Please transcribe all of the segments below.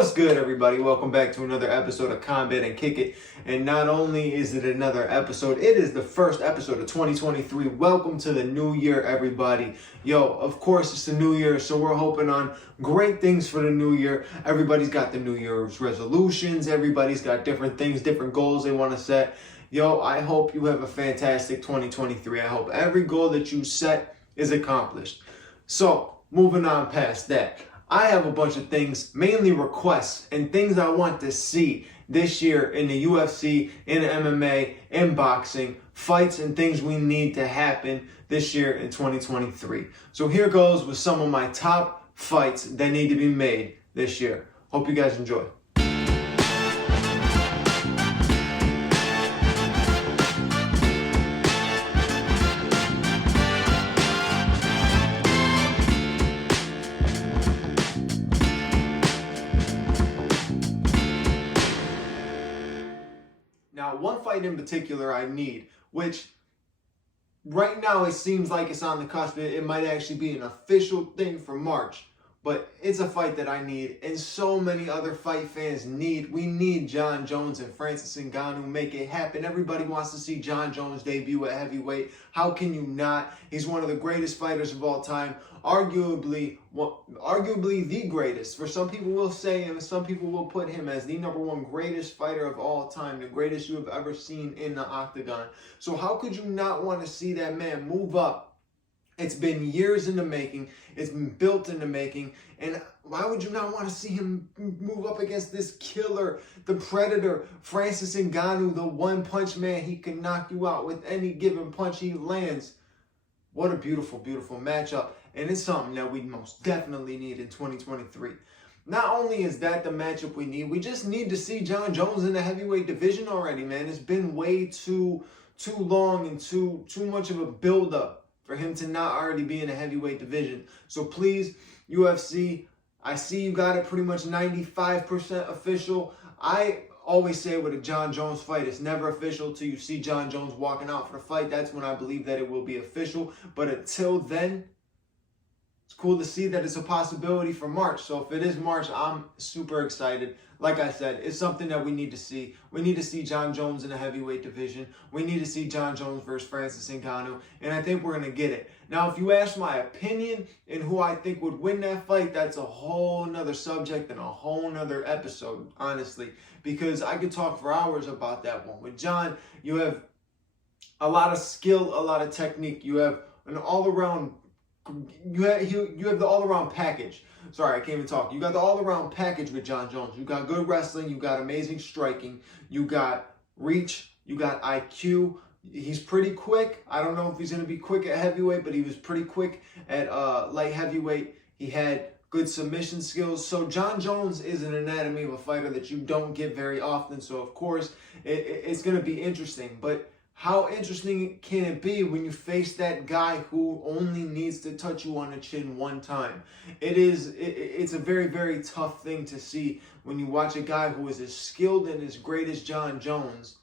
What's good, everybody? Welcome back to another episode of Combat and Kick It. And not only is it another episode, it is the first episode of 2023. Welcome to the new year, everybody. Yo, of course, it's the new year, so we're hoping on great things for the new year. Everybody's got the New Year's resolutions. Everybody's got different things, different goals they want to set. Yo, I hope you have a fantastic 2023. I hope every goal that you set is accomplished. So, moving on past that. I have a bunch of things, mainly requests and things I want to see this year in the UFC, in MMA, in boxing, fights and things we need to happen this year in 2023. So here goes with some of my top fights that need to be made this year. Hope you guys enjoy. Now, one fight in particular I need, which right now it seems like it's on the cusp. It might actually be an official thing for March, but it's a fight that I need, and so many other fight fans need. We need Jon Jones and Francis Ngannou make it happen. Everybody wants to see Jon Jones debut at heavyweight. How can you not? He's one of the greatest fighters of all time. Arguably the greatest. For some people will say him, some people will put him as the #1 greatest fighter of all time, the greatest you have ever seen in the octagon. So how could you not want to see that man move up? It's been years in the making. It's been built in the making. And why would you not want to see him move up against this killer, the Predator, Francis Ngannou, the one-punch man? He can knock you out with any given punch he lands. What a beautiful, beautiful matchup. And it's something that we most definitely need in 2023. Not only is that the matchup we need, we just need to see Jon Jones in the heavyweight division already, man. It's been way too long and too much of a build-up for him to not already be in the heavyweight division. So please, UFC, I see you got it pretty much 95% official. I always say with a Jon Jones fight, it's never official till you see Jon Jones walking out for the fight. That's when I believe that it will be official. But until then, it's cool to see that it's a possibility for March. So if it is March, I'm super excited. Like I said, it's something that we need to see. We need to see Jon Jones in the heavyweight division. We need to see Jon Jones versus Francis Ngannou. And I think we're going to get it. Now, if you ask my opinion and who I think would win that fight, that's a whole nother subject and a whole nother episode, honestly. Because I could talk for hours about that one. With Jon, you have a lot of skill, a lot of technique. You have an all-around you have the all-around package. Sorry, I can't even talk. You got the all-around package with Jon Jones. You got good wrestling. You got amazing striking. You got reach. You got IQ. He's pretty quick. I don't know if he's going to be quick at heavyweight, but he was pretty quick at light heavyweight. He had good submission skills. So Jon Jones is an anatomy of a fighter that you don't get very often. So, of course, it's going to be interesting. But how interesting can it be when you face that guy who only needs to touch you on the chin one time? It's a very, very tough thing to see when you watch a guy who is as skilled and as great as Jon Jones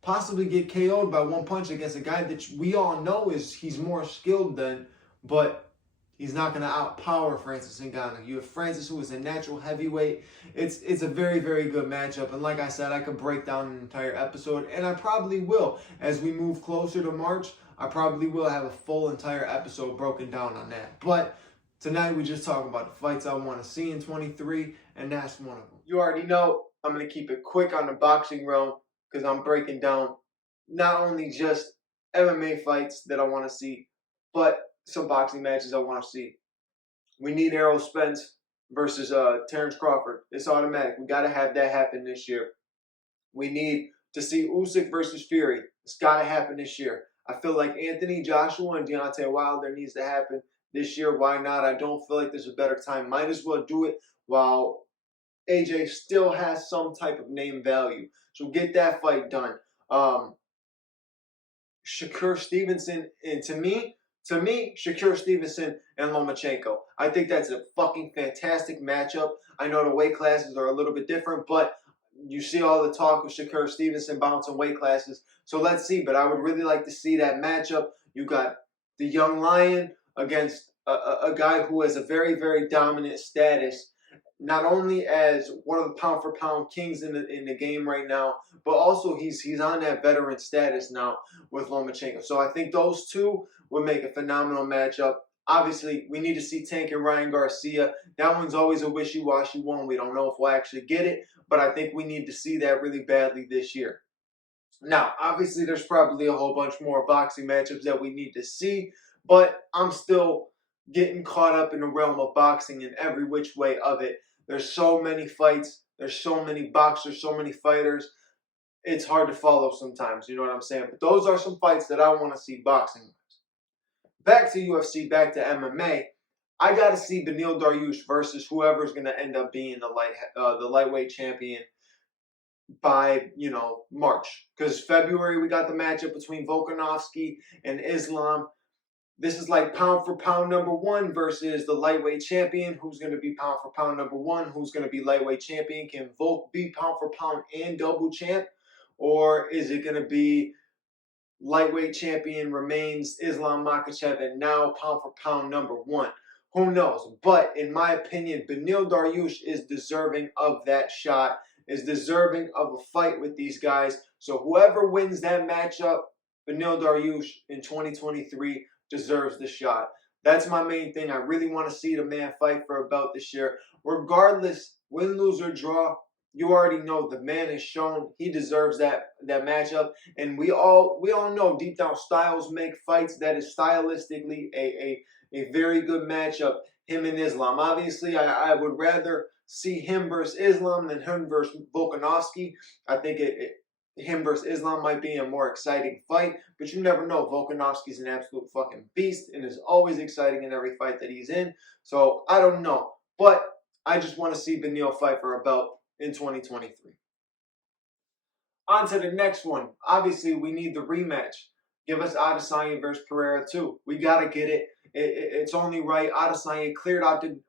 possibly get KO'd by one punch against a guy that we all know he's more skilled than, but he's not going to outpower Francis Ngannou. You have Francis, who is a natural heavyweight. It's a very, very good matchup. And like I said, I could break down an entire episode, and I probably will. As we move closer to March, I probably will have a full entire episode broken down on that. But tonight, we just talking about the fights I want to see in 23, and that's one of them. You already know I'm going to keep it quick on the boxing realm because I'm breaking down not only just MMA fights that I want to see, but some boxing matches I want to see. We need Errol Spence versus Terrence Crawford. It's automatic. We got to have that happen this year. We need to see Usyk versus Fury. It's got to happen this year. I feel like Anthony Joshua and Deontay Wilder needs to happen this year. Why not? I don't feel like there's a better time. Might as well do it while AJ still has some type of name value. So get that fight done. Shakur Stevenson, and to me, Shakur Stevenson and Lomachenko. I think that's a fucking fantastic matchup. I know the weight classes are a little bit different, but you see all the talk of Shakur Stevenson bouncing weight classes. So let's see. But I would really like to see that matchup. You got the young lion against a guy who has a very, very dominant status not only as one of the pound for pound kings in the game right now, but also he's on that veteran status now with Lomachenko. So I think those two would make a phenomenal matchup. Obviously, we need to see Tank and Ryan Garcia. That one's always a wishy-washy one. We don't know if we'll actually get it, but I think we need to see that really badly this year. Now, obviously, there's probably a whole bunch more boxing matchups that we need to see, but I'm still getting caught up in the realm of boxing in every which way of it. There's so many fights, there's so many boxers, so many fighters. It's hard to follow sometimes, you know what I'm saying? But those are some fights that I want to see boxing. Back to UFC, back to MMA. I got to see Beneil Dariush versus whoever's going to end up being the lightweight champion by March, because February we got the matchup between Volkanovski and Islam. This is like pound for pound number one versus the lightweight champion. Who's going to be pound for pound number one? Who's going to be lightweight champion? Can Volk be pound for pound and double champ, or is it going to be lightweight champion remains Islam Makhachev and now pound for pound number one? Who knows? But in my opinion, Beneil Dariush is deserving of that shot, is deserving of a fight with these guys. So whoever wins that matchup, Beneil Dariush in 2023 deserves the shot. That's my main thing. I really want to see the man fight for a belt this year. Regardless, win, lose, or draw, you already know the man has shown he deserves that matchup. And we all know deep down styles make fights. That is stylistically a very good matchup, him and Islam. Obviously, I would rather see him versus Islam than him versus Volkanovski. I think him versus Islam might be a more exciting fight, but you never know. Volkanovski's an absolute fucking beast and is always exciting in every fight that he's in. So I don't know, but I just want to see Beneil fight for a belt in 2023. On to the next one. Obviously, we need the rematch. Give us Adesanya versus Pereira too. We gotta get it. It's only right. Adesanya cleared out the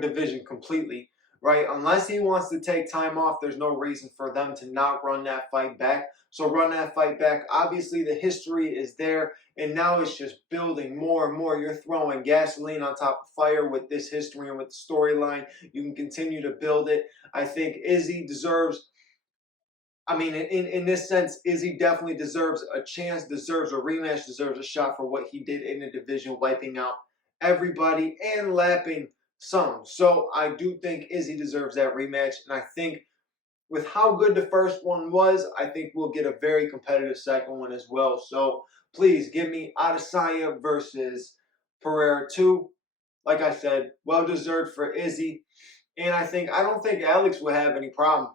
division completely, right? Unless he wants to take time off, there's no reason for them to not run that fight back. So run that fight back. Obviously, the history is there, and now it's just building more and more. You're throwing gasoline on top of fire with this history and with the storyline. You can continue to build it. I think Izzy deserves, I mean, in this sense, Izzy definitely deserves a chance, deserves a rematch, deserves a shot for what he did in the division, wiping out everybody and lapping some. So I do think Izzy deserves that rematch. And I think with how good the first one was, I think we'll get a very competitive second one as well. So please give me Adesanya versus Pereira 2. Like I said, well deserved for Izzy. And I don't think Alex would have any problem,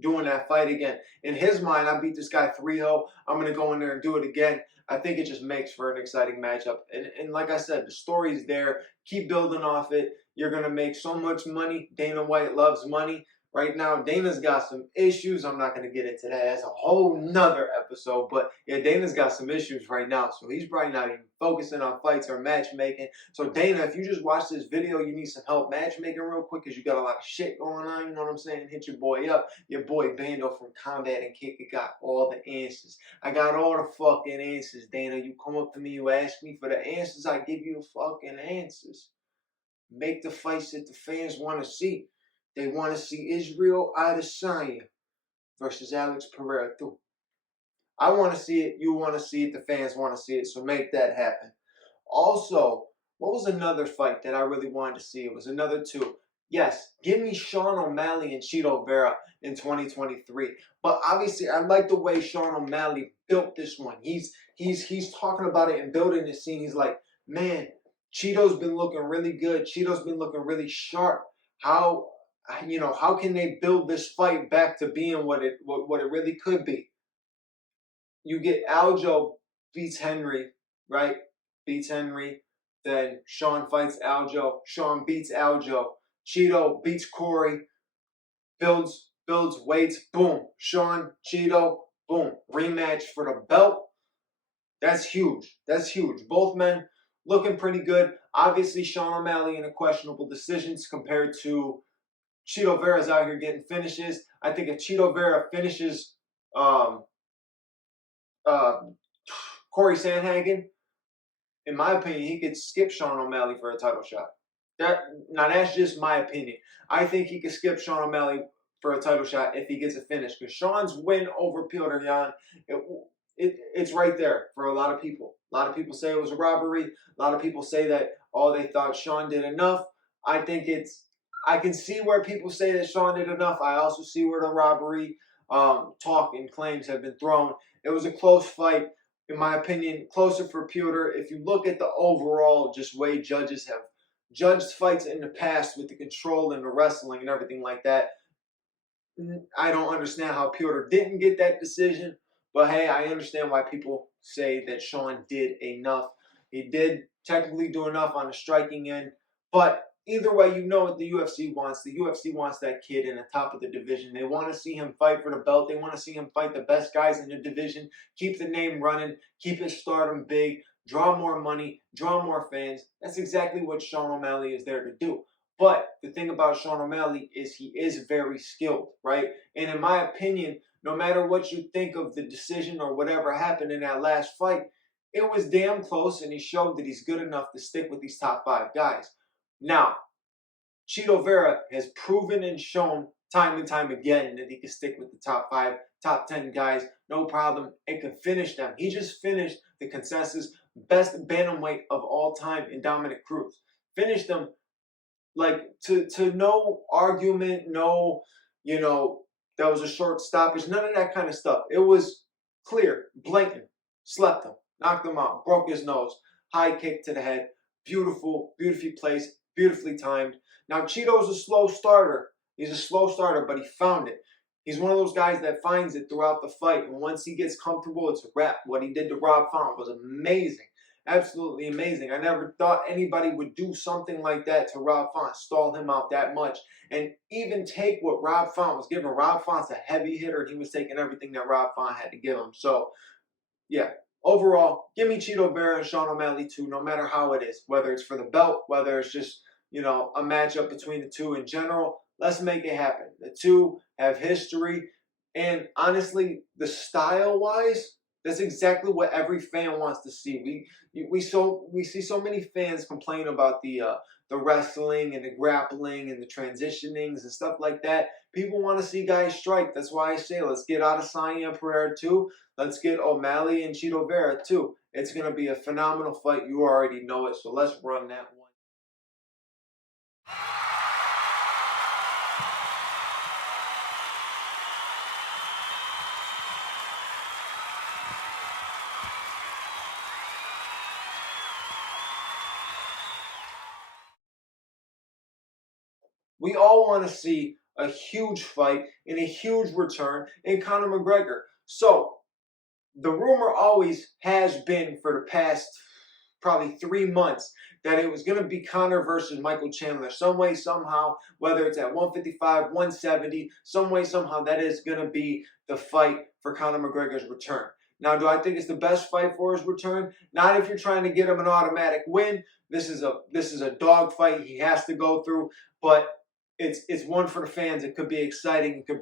doing that fight again. In his mind, I beat this guy 3-0. I'm going to go in there and do it again. I think it just makes for an exciting matchup. And like I said, the story's there. Keep building off it. You're going to make so much money. Dana White loves money. Right now, Dana's got some issues. I'm not going to get into that. That's a whole nother episode. But yeah, Dana's got some issues right now. So he's probably not even focusing on fights or matchmaking. So Dana, if you just watch this video, you need some help matchmaking real quick because you got a lot of shit going on. You know what I'm saying? Hit your boy up. Your boy Bando from Combat and Kick It got all the answers. I got all the fucking answers, Dana. You come up to me, you ask me for the answers, I give you the fucking answers. Make the fights that the fans want to see. They want to see Israel Adesanya versus Alex Pereira too. I want to see it. You want to see it. The fans want to see it. So make that happen. Also, what was another fight that I really wanted to see? It was another two. Yes, give me Sean O'Malley and Chito Vera in 2023. But obviously, I like the way Sean O'Malley built this one. He's talking about it and building the scene. He's like, man, Chito's been looking really good. Chito's been looking really sharp. How can they build this fight back to being what it really could be? You get Aljo beats Henry, right? Beats Henry. Then Sean fights Aljo. Sean beats Aljo. Chito beats Corey. Builds weights. Boom. Sean, Chito. Boom. Rematch for the belt. That's huge. That's huge. Both men looking pretty good. Obviously, Sean O'Malley in a questionable decisions compared to Chito Vera's out here getting finishes. I think if Chito Vera finishes Corey Sandhagen, in my opinion, he could skip Sean O'Malley for a title shot. Now that's just my opinion. I think he could skip Sean O'Malley for a title shot if he gets a finish. Because Sean's win over Petr Yan, it's right there for a lot of people. A lot of people say it was a robbery. A lot of people say that they thought Sean did enough. I think I can see where people say that Sean did enough. I also see where the robbery talk and claims have been thrown. It was a close fight, in my opinion, closer for Petr. If you look at the overall just way judges have judged fights in the past with the control and the wrestling and everything like that, I don't understand how Petr didn't get that decision. But hey, I understand why people say that Sean did enough. He did technically do enough on the striking end. But either way, you know what the UFC wants. The UFC wants that kid in the top of the division. They want to see him fight for the belt. They want to see him fight the best guys in the division, keep the name running, keep his stardom big, draw more money, draw more fans. That's exactly what Sean O'Malley is there to do. But the thing about Sean O'Malley is he is very skilled, right? And in my opinion, no matter what you think of the decision or whatever happened in that last fight, it was damn close, and he showed that he's good enough to stick with these top 5 guys. Now, Chito Vera has proven and shown time and time again that he can stick with the top 5, top 10 guys, no problem, and can finish them. He just finished the consensus best bantamweight of all time in Dominic Cruz. Finished them like to no argument, no, that was a short stoppage, none of that kind of stuff. It was clear, blatant. Slept him, knocked him out, broke his nose, high kick to the head. Beautiful, beautifully placed, beautifully timed. Now Chito's a slow starter. He's a slow starter, but he found it. He's one of those guys that finds it throughout the fight, and once he gets comfortable, it's a wrap. What he did to Rob Font was amazing. Absolutely amazing. I never thought anybody would do something like that to Rob Font, stall him out that much, and even take what Rob Font was giving. Rob Font's a heavy hitter, and he was taking everything that Rob Font had to give him. So, yeah, overall, give me Chito Vera and Sean O'Malley too, no matter how it is, whether it's for the belt, whether it's just, a matchup between the two in general. Let's make it happen. The two have history, and honestly, the style-wise, that's exactly what every fan wants to see. We see so many fans complain about the wrestling and the grappling and the transitionings and stuff like that. People want to see guys strike. That's why I say let's get Adesanya and Pereira too. Let's get O'Malley and Chito Vera too. It's gonna be a phenomenal fight. You already know it. So let's run that one. We all want to see a huge fight and a huge return in Conor McGregor. So the rumor always has been for the past probably 3 months that it was going to be Conor versus Michael Chandler. Some way, somehow, whether it's at 155, 170, some way, somehow, that is going to be the fight for Conor McGregor's return. Now, do I think it's the best fight for his return? Not if you're trying to get him an automatic win. This is a dog fight he has to go through, but it's one for the fans. It could be exciting. It could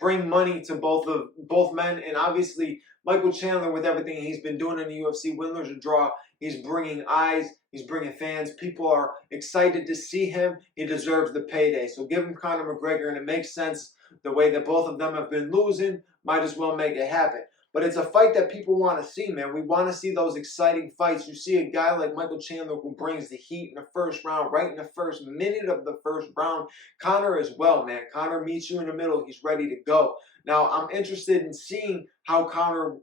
bring money to both men, and obviously Michael Chandler, with everything he's been doing in the UFC, win, lose, or draw, he's bringing eyes, he's bringing fans. People are excited to see him. He deserves the payday. So give him Conor McGregor, and it makes sense the way that both of them have been losing. Might as well make it happen. But it's a fight that people want to see, man. We want to see those exciting fights. You see a guy like Michael Chandler who brings the heat in the first round, right in the first minute of the first round. Conor as well, man. Conor meets you in the middle. He's ready to go. Now, I'm interested in seeing how Conor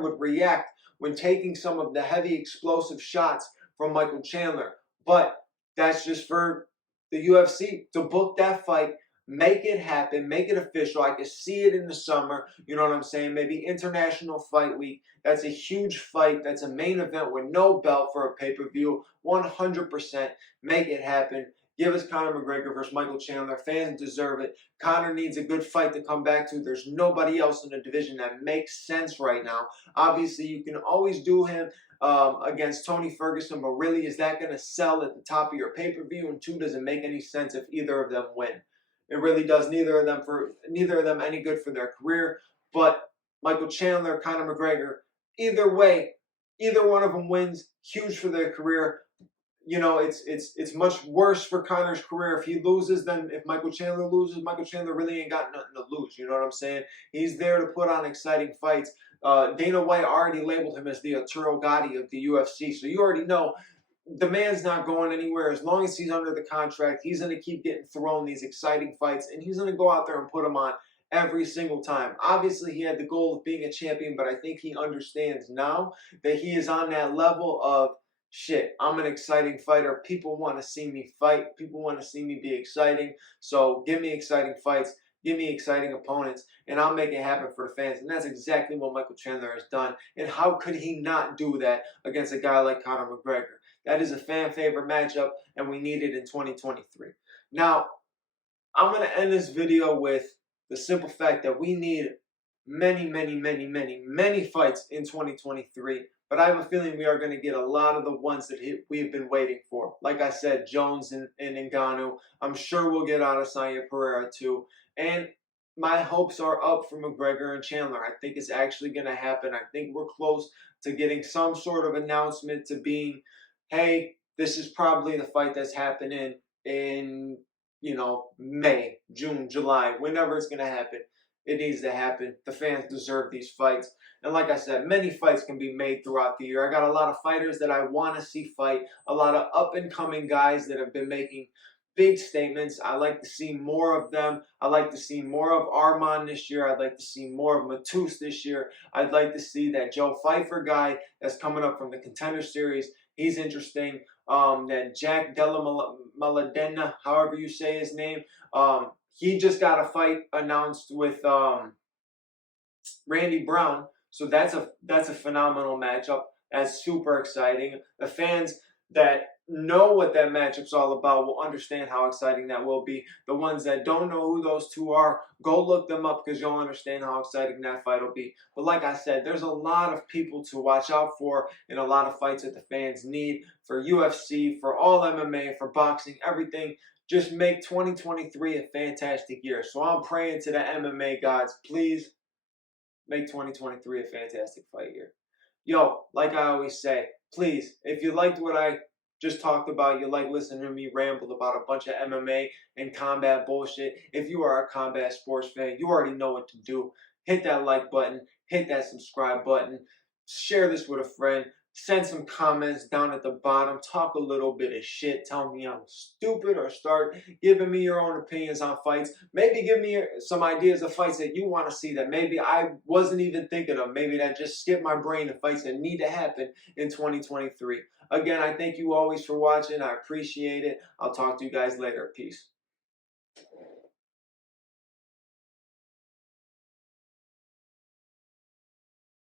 would react when taking some of the heavy explosive shots from Michael Chandler. But that's just for the UFC to book that fight. Make it happen. Make it official. I can see it in the summer. You know what I'm saying? Maybe International Fight Week. That's a huge fight. That's a main event with no belt for a pay-per-view. 100%. Make it happen. Give us Conor McGregor versus Michael Chandler. Fans deserve it. Conor needs a good fight to come back to. There's nobody else in the division that makes sense right now. Obviously, you can always do him against Tony Ferguson, but really, is that going to sell at the top of your pay-per-view? And two, does it make any sense if either of them win? It really does neither of them any good for their career. But Michael Chandler, Conor McGregor, either way, either one of them wins, huge for their career. it's much worse for Conor's career if he loses than if Michael Chandler loses. Michael Chandler really ain't got nothing to lose. You know what I'm saying? He's there to put on exciting fights. Dana White already labeled him as the Arturo Gatti of the UFC, so you already know the man's not going anywhere. As long as he's under the contract, he's going to keep getting thrown these exciting fights, and he's going to go out there and put them on every single time. Obviously, he had the goal of being a champion, but I think he understands now that he is on that level of shit. I'm an exciting fighter. People want to see me fight. People want to see me be exciting. So give me exciting fights. Give me exciting opponents, and I'll make it happen for the fans. And that's exactly what Michael Chandler has done. And how could he not do that against a guy like Conor McGregor? That is a fan favorite matchup, and we need it in 2023. Now, I'm going to end this video with the simple fact that we need many fights in 2023. But I have a feeling we are going to get a lot of the ones that we've been waiting for. Like I said, Jones and Ngannou. I'm sure we'll get Adesanya Pereira too. And my hopes are up for McGregor and Chandler. I think it's actually going to happen. I think we're close to getting some sort of announcement to being, hey, this is probably the fight that's happening in May, June, July, whenever it's going to happen. It needs to happen. The fans deserve these fights. And like I said, many fights can be made throughout the year. I got a lot of fighters that I want to see fight, a lot of up-and-coming guys that have been making big statements. I like to see more of them. I like to see more of Arman this year. I'd like to see more of Matus this year. I'd like to see that Joe Pfeiffer guy that's coming up from the Contender Series. He's interesting. That Jack Della Maladena, however you say his name, he just got a fight announced with Randy Brown, so that's a phenomenal matchup. That's super exciting. The fans that know what that matchup's all about will understand how exciting that will be. The ones that don't know who those two are, go look them up because you'll understand how exciting that fight will be. But like I said, there's a lot of people to watch out for and a lot of fights that the fans need for UFC, for all MMA, for boxing, everything. Just make 2023 a fantastic year. So I'm praying to the MMA gods, please make 2023 a fantastic fight year. Yo, like I always say, please, if you liked what I just talked about, you like listening to me ramble about a bunch of MMA and combat bullshit, if you are a combat sports fan, you already know what to do. Hit that like button, hit that subscribe button, share this with a friend, send some comments down at the bottom, talk a little bit of shit, tell me I'm stupid, or start giving me your own opinions on fights. Maybe give me some ideas of fights that you want to see that maybe I wasn't even thinking of, maybe that just skipped my brain of fights that need to happen in 2023. Again, I thank you always for watching. I appreciate it. I'll talk to you guys later. Peace.